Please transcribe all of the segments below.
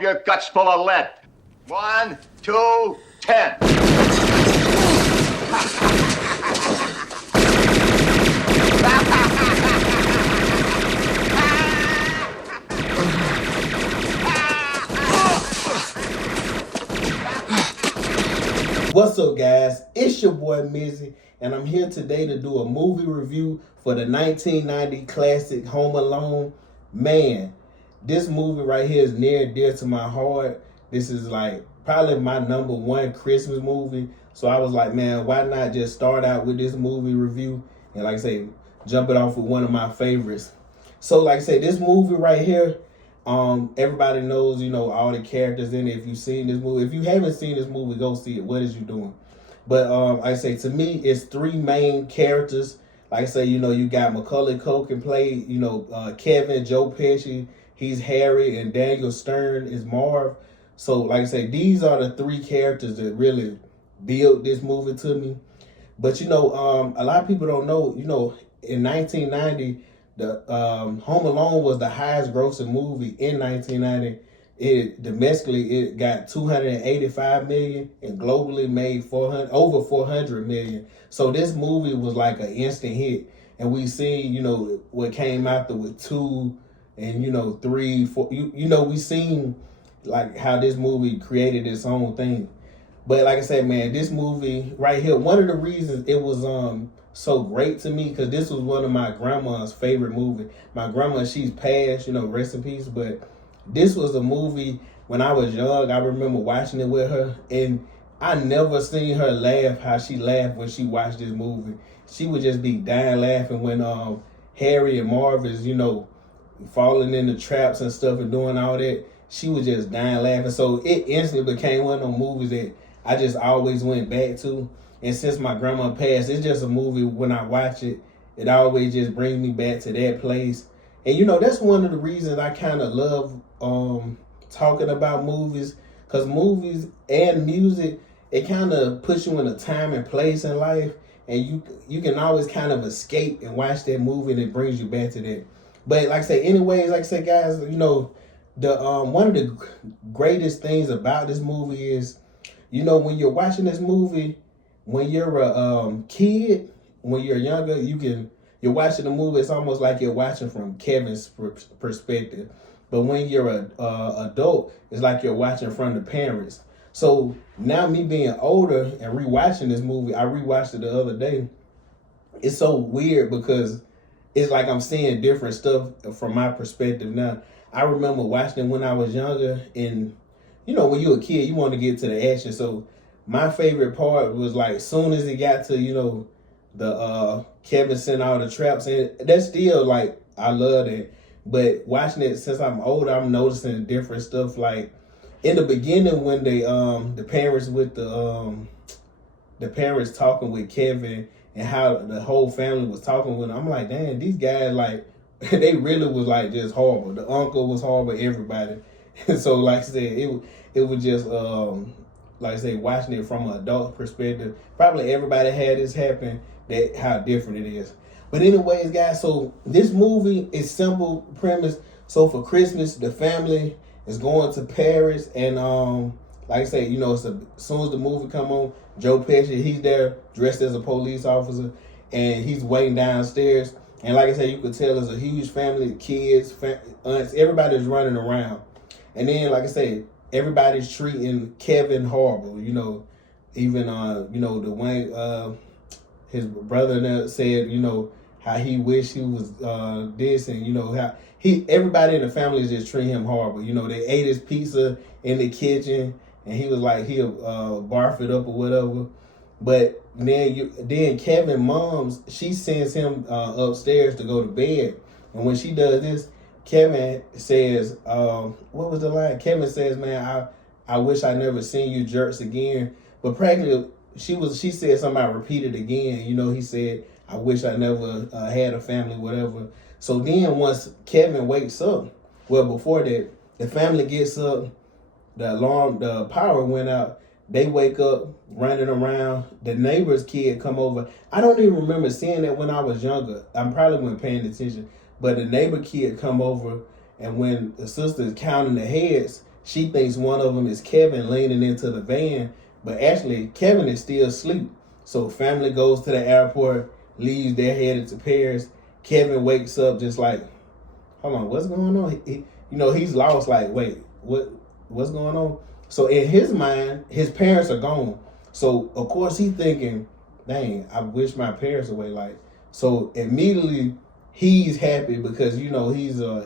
Your guts full of lead. 1, 2, 10. What's up, guys? It's your boy Mischief, and I'm here today to do a movie review for the 1990 classic Home Alone. Man, this movie right here is near and dear to my heart. This is like probably my number one Christmas movie. So I was like, man, why not just start out with this movie review and, like I say, jump it off with one of my favorites. So like I say, this movie right here, everybody knows, all the characters in it. If you've seen this movie, if you haven't seen this movie, go see it. What is you doing? But like I say, to me, it's three main characters. Like I say, you got Macaulay Culkin played, Kevin, Joe Pesci, he's Harry, and Daniel Stern is Marv. So like I say, these are the three characters that really built this movie to me. But a lot of people don't know, in 1990, the Home Alone was the highest grossing movie in 1990. It domestically got 285 million and globally made over 400 million. So this movie was like an instant hit. And we seen, what came after with 2 and 3, 4. We seen like how this movie created its own thing. But like I said, man, this movie right here, one of the reasons it was so great to me, because this was one of my grandma's favorite movies. My grandma, she's passed, rest in peace, but this was a movie when I was young. I remember watching it with her, and I never seen her laugh how she laughed when she watched this movie. She would just be dying laughing when Harry and Marv is, falling in the traps and stuff and doing all that. She was just dying laughing. So it instantly became one of those movies that I just always went back to. And since my grandma passed, it's just a movie, when I watch it, it always just brings me back to that place. And that's one of the reasons I kind of love talking about movies, because movies and music, it kind of puts you in a time and place in life, and you can always kind of escape and watch that movie, and it brings you back to that. But like I say, anyways, like I say, guys, the one of the greatest things about this movie is, when you're watching this movie, when you're a kid, when you're younger, you're watching the movie, it's almost like you're watching from Kevin's perspective. But when you're an adult, it's like you're watching from the parents. So now, me being older and rewatching this movie, I rewatched it the other day. It's so weird because it's like I'm seeing different stuff from my perspective now. I remember watching it when I was younger, and when you're a kid, you want to get to the action. So my favorite part was like, soon as it got to, the Kevin sent all the traps, and that's still like, I love it. But watching it since I'm older, I'm noticing different stuff. Like in the beginning, when they the parents with the parents talking with Kevin, and how the whole family was talking with him, I'm like, damn, these guys, like, they really was like just horrible. The uncle was horrible, everybody. And so like I said, it was just like I say, watching it from an adult perspective, probably everybody had this happen, that how different it is. But anyways, guys, so this movie is simple premise. So for Christmas, the family is going to Paris, and like I say, as soon as the movie come on, Joe Pesci, he's there dressed as a police officer, and he's waiting downstairs. And like I said, you could tell it's a huge family, kids, aunts, everybody's running around. And then, like I said, everybody's treating Kevin horrible. Even the way his brother said, how he wished he was this, and how everybody in the family is just treating him horrible. They ate his pizza in the kitchen, and he was like, he'll barf it up or whatever. But then Kevin's mom's, she sends him upstairs to go to bed, and when she does this, Kevin says, what was the line? Kevin says, man, I wish I never seen you jerks again. But practically, she said something, I repeat it again. He said, I wish I never had a family, whatever. So then once Kevin wakes up, well, before that, the family gets up, the power went out. They wake up running around. The neighbor's kid come over. I don't even remember seeing that when I was younger. I probably wasn't paying attention. But the neighbor kid come over, and when the sister is counting the heads, she thinks one of them is Kevin leaning into the van, but actually Kevin is still asleep. So family goes to the airport, leaves, they're headed to Paris. Kevin wakes up just like, hold on, what's going on? He's lost. Like, wait, what's going on? So in his mind, his parents are gone. So of course he's thinking, dang, I wish my parents away. Like, so immediately he's happy because he's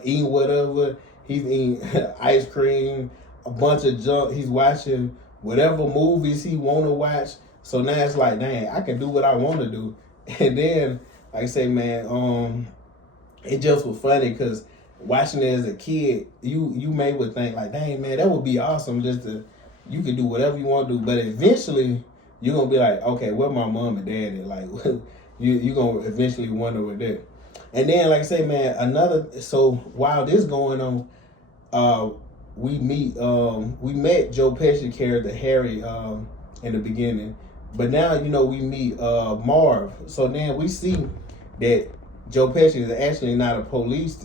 eating whatever. He's eating ice cream, a bunch of junk. He's watching whatever movies he want to watch. So now it's like, dang, I can do what I want to do. And then, like I say, man, it just was funny because watching it as a kid, you may would think like, dang, man, that would be awesome. You could do whatever you want to do, but eventually you're gonna be like, okay, where my mom and dad at? Like, you gonna eventually wonder what that. And then, like I say, man, so while this going on, we met Joe Pesci character Harry in the beginning, but now we meet Marv. So then we see that Joe Pesci is actually not a police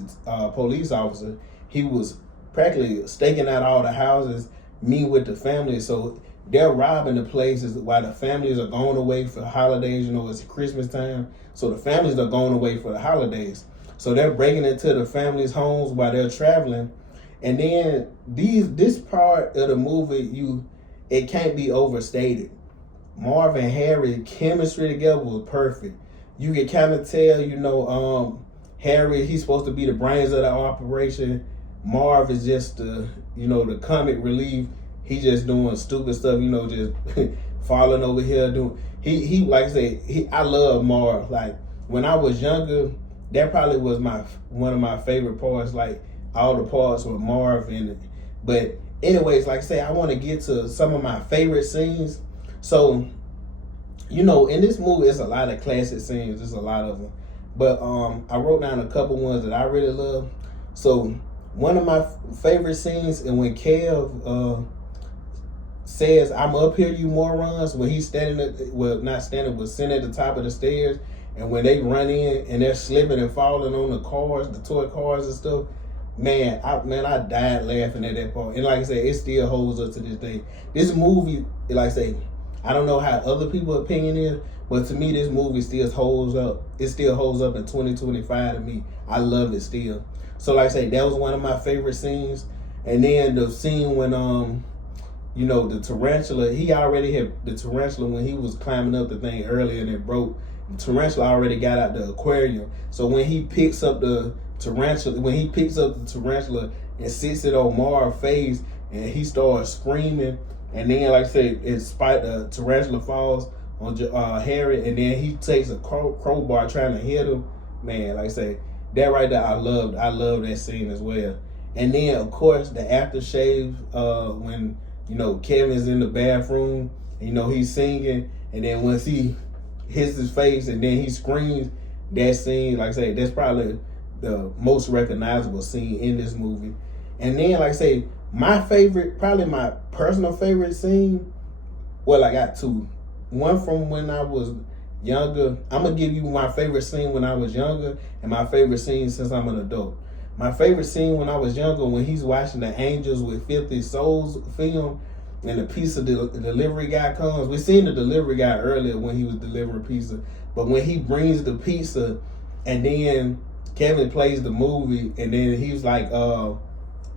officer. He was practically staking out all the houses, meeting with the family. So they're robbing the places while the families are going away for holidays. It's Christmas time, so the families are going away for the holidays. So they're breaking into the families' homes while they're traveling. And then this part of the movie, it can't be overstated. Marv and Harry chemistry together was perfect. You can kind of tell, Harry, he's supposed to be the brains of the operation. Marv is just the comic relief. He just doing stupid stuff, just falling over here doing. He like I say, I love Marv. Like when I was younger, that probably was one of my favorite parts. Like all the parts with Marv in it. But anyways, like I say, I want to get to some of my favorite scenes. So, in this movie, it's a lot of classic scenes. There's a lot of them. But I wrote down a couple ones that I really love. So one of my favorite scenes, and when Kev says, "I'm up here, you morons," when he's sitting at the top of the stairs, and when they run in and they're slipping and falling on the cars, the toy cars and stuff, man, I died laughing at that part. And like I said, it still holds up to this day. This movie, like I say, I don't know how other people's opinion is, but to me, this movie still holds up. It still holds up in 2025 to me. I love it still. So like I say, that was one of my favorite scenes. And then the scene when the tarantula, he already had the tarantula when he was climbing up the thing earlier and it broke. The tarantula already got out the aquarium. So when he picks up the tarantula and sits it on Marv's face and he starts screaming, and then like I said, the tarantula falls on Harry, and then he takes a crowbar trying to hit him. Man, like I say, that right there, I love that scene as well. And then of course the aftershave when Kevin's in the bathroom, and, he's singing, and then once he hits his face and then he screams, that scene, like I say, that's probably the most recognizable scene in this movie. And then, like I say, my personal favorite scene, well, I got two. One from when I was younger. I'm going to give you my favorite scene when I was younger and my favorite scene since I'm an adult. My favorite scene when I was younger, when he's watching the Angels with 50 Souls film, and the pizza delivery guy comes. We seen the delivery guy earlier when he was delivering pizza, but when he brings the pizza, and then Kevin plays the movie, and then he's like,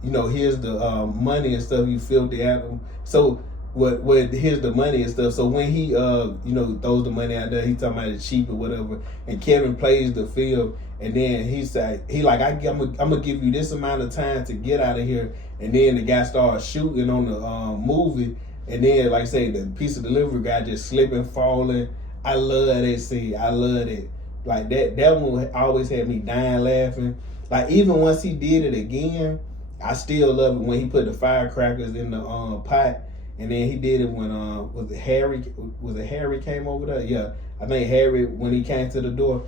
here's the money and stuff. You filthy animal. So here's the money and stuff. So when he throws the money out there, he talking about it's cheap or whatever, and Kevin plays the film, and then I'm gonna give you this amount of time to get out of here, and then the guy starts shooting on the movie, and then like I say, the pizza delivery guy just slipping, falling. I love that scene. I love it. Like that one always had me dying laughing. Like even once he did it again, I still love it when he put the firecrackers in the pot. And then he did it when was it Harry came over there? Yeah, I think Harry, when he came to the door.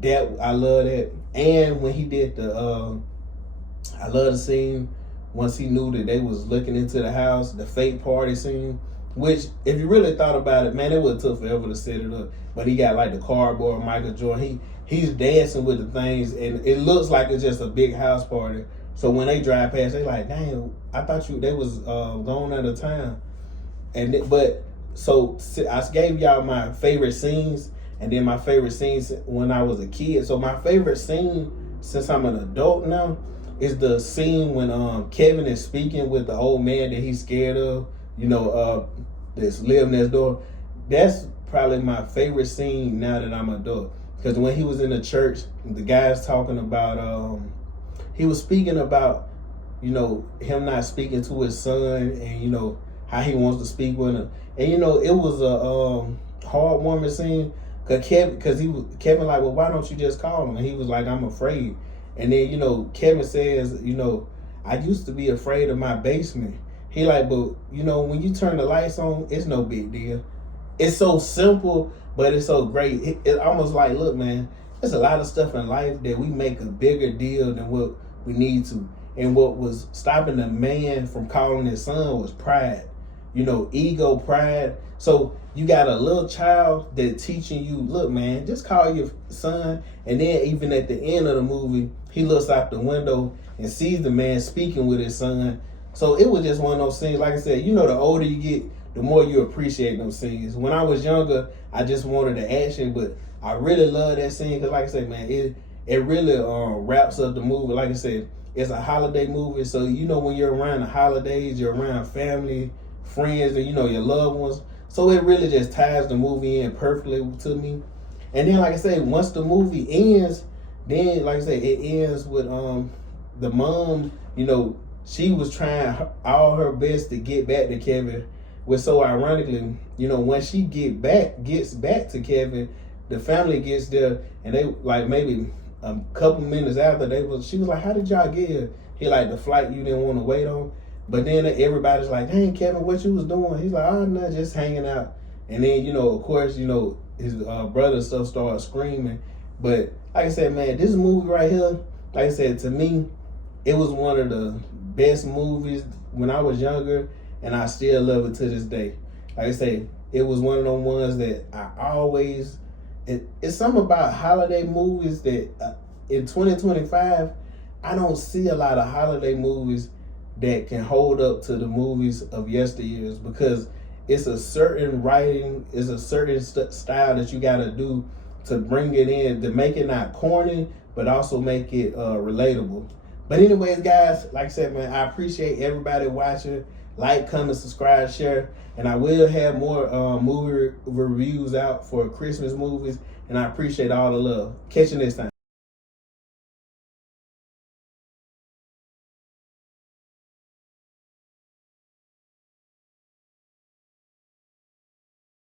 That I love that. And when he did I love the scene once he knew that they was looking into the house, the fake party scene. Which, if you really thought about it, man, it would have took forever to set it up. But he got like the cardboard Michael Jordan. He's dancing with the things, and it looks like it's just a big house party. So when they drive past, they like, damn, I thought they was gone out of town. So I gave y'all my favorite scenes, and then my favorite scenes when I was a kid. So my favorite scene, since I'm an adult now, is the scene when Kevin is speaking with the old man that he's scared of, that's live next door. That's probably my favorite scene now that I'm an adult. Because when he was in the church, the guy's talking about, he was speaking about, him not speaking to his son, and, how he wants to speak with him. And, it was a heartwarming scene. Because Kevin like, well, why don't you just call him? And he was like, I'm afraid. And then, Kevin says, I used to be afraid of my basement. He like, but, when you turn the lights on, it's no big deal. It's so simple, but it's so great. It's almost like, look, man, there's a lot of stuff in life that we make a bigger deal than what we need to. And what was stopping the man from calling his son was pride. Ego, pride. So you got a little child that teaching you, look, man, just call your son. And then even at the end of the movie, he looks out the window and sees the man speaking with his son. So it was just one of those scenes. Like I said, the older you get, the more you appreciate those scenes. When I was younger, I just wanted the action, but I really love that scene because, like I said, man, it really wraps up the movie. Like I said, it's a holiday movie, so when you're around the holidays, you're around family, friends, and your loved ones. So it really just ties the movie in perfectly to me. And then, like I said, once the movie ends, then like I said, it ends with the mom. She was trying all her best to get back to Kevin. Which so ironically, when she gets back to Kevin, the family gets there, and they like maybe a couple minutes after she was like, "How did y'all get here?" He like, "The flight you didn't want to wait on." But then everybody's like, "Dang, Kevin, what you was doing?" He's like, "Oh no, just hanging out." And then of course, his brother and stuff started screaming. But like I said, man, this movie right here, like I said, to me, it was one of the best movies when I was younger. And I still love it to this day. Like I say, it was one of those ones that I always... It's something about holiday movies that in 2025, I don't see a lot of holiday movies that can hold up to the movies of yesteryears, because it's a certain writing, it's a certain style that you got to do to bring it in, to make it not corny, but also make it relatable. But anyways, guys, like I said, man, I appreciate everybody watching. Like, comment, subscribe, share. And I will have more movie reviews out for Christmas movies. And I appreciate all the love. Catch you next time.